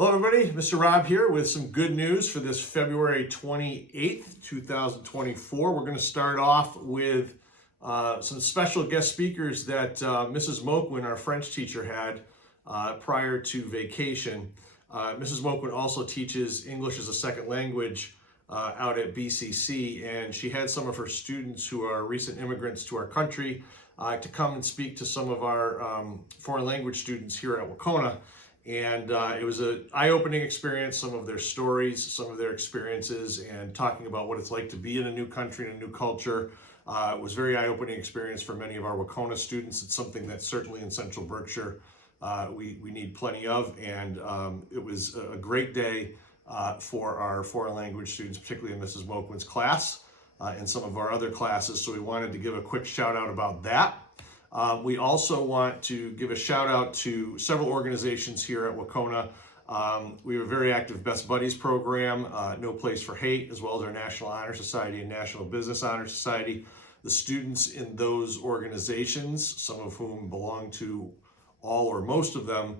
Hello everybody, Mr. Rob here with some good news for this February 28th, 2024. We're going to start off with some special guest speakers that Mrs. Moquin, our French teacher, had prior to vacation. Mrs. Moquin also teaches English as a second language out at BCC, and she had some of her students who are recent immigrants to our country to come and speak to some of our foreign language students here at Wahconah. And it was an eye-opening experience, some of their stories, some of their experiences, and talking about what it's like to be in a new country and a new culture. It was a very eye-opening experience for many of our Wahconah students. It's something that certainly in Central Berkshire we need plenty of, and it was a great day for our foreign language students, particularly in Mrs. Moquin's class and some of our other classes, so we wanted to give a quick shout out about that. We also want to give a shout out to several organizations here at Wahconah. We have a very active Best Buddies program, No Place for Hate, as well as our National Honor Society and National Business Honor Society. The students in those organizations, some of whom belong to all or most of them,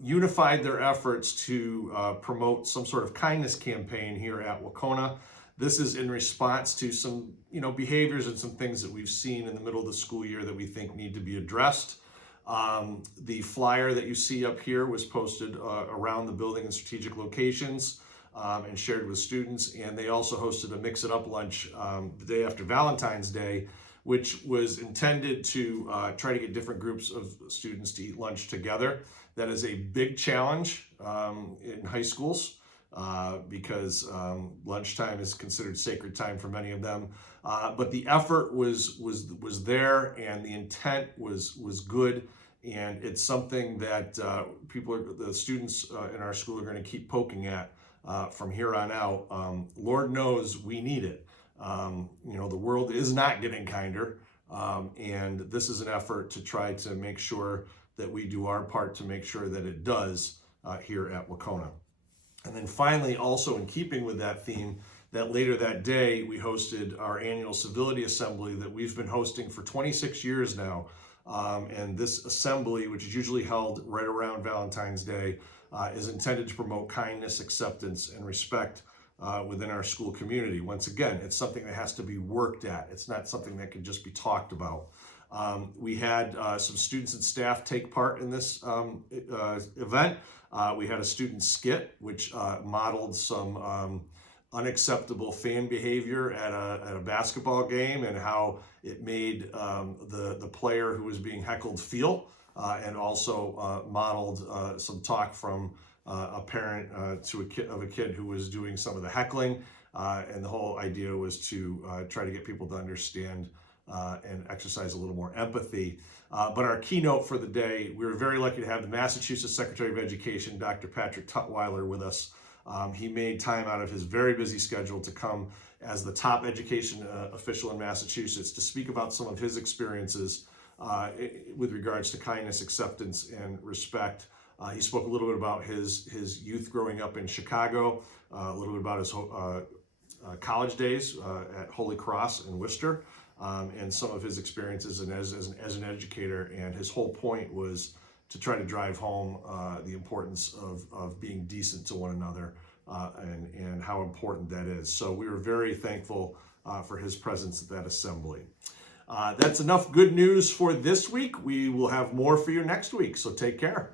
unified their efforts to promote some sort of kindness campaign here at Wahconah. This is in response to some, behaviors and some things that we've seen in the middle of the school year that we think need to be addressed. The flyer that you see up here was posted around the building in strategic locations and shared with students. And they also hosted a Mix It Up lunch the day after Valentine's Day, which was intended to try to get different groups of students to eat lunch together. That is a big challenge in high schools. Because lunchtime is considered sacred time for many of them. But the effort was there, and the intent was good, and it's something that the students in our school are going to keep poking at from here on out. Lord knows we need it. The world is not getting kinder, and this is an effort to try to make sure that we do our part to make sure that it does here at Wahconah. And then finally, also in keeping with that theme, that later that day, we hosted our annual Civility Assembly that we've been hosting for 26 years now. And this assembly, which is usually held right around Valentine's Day, is intended to promote kindness, acceptance, and respect within our school community. Once again, it's something that has to be worked at. It's not something that can just be talked about. We had some students and staff take part in this event. We had a student skit which modeled some unacceptable fan behavior at a basketball game and how it made the player who was being heckled feel, and also modeled some talk from a parent of a kid who was doing some of the heckling, and the whole idea was to try to get people to understand and exercise a little more empathy. But our keynote for the day, we were very lucky to have the Massachusetts Secretary of Education, Dr. Patrick Tutwiler, with us. He made time out of his very busy schedule to come as the top education official in Massachusetts to speak about some of his experiences with regards to kindness, acceptance, and respect. He spoke a little bit about his youth growing up in Chicago, a little bit about his college days at Holy Cross in Worcester. And some of his experiences as an educator, and his whole point was to try to drive home the importance of being decent to one another and how important that is. So we were very thankful for his presence at that assembly. That's enough good news for this week. We will have more for you next week, so take care.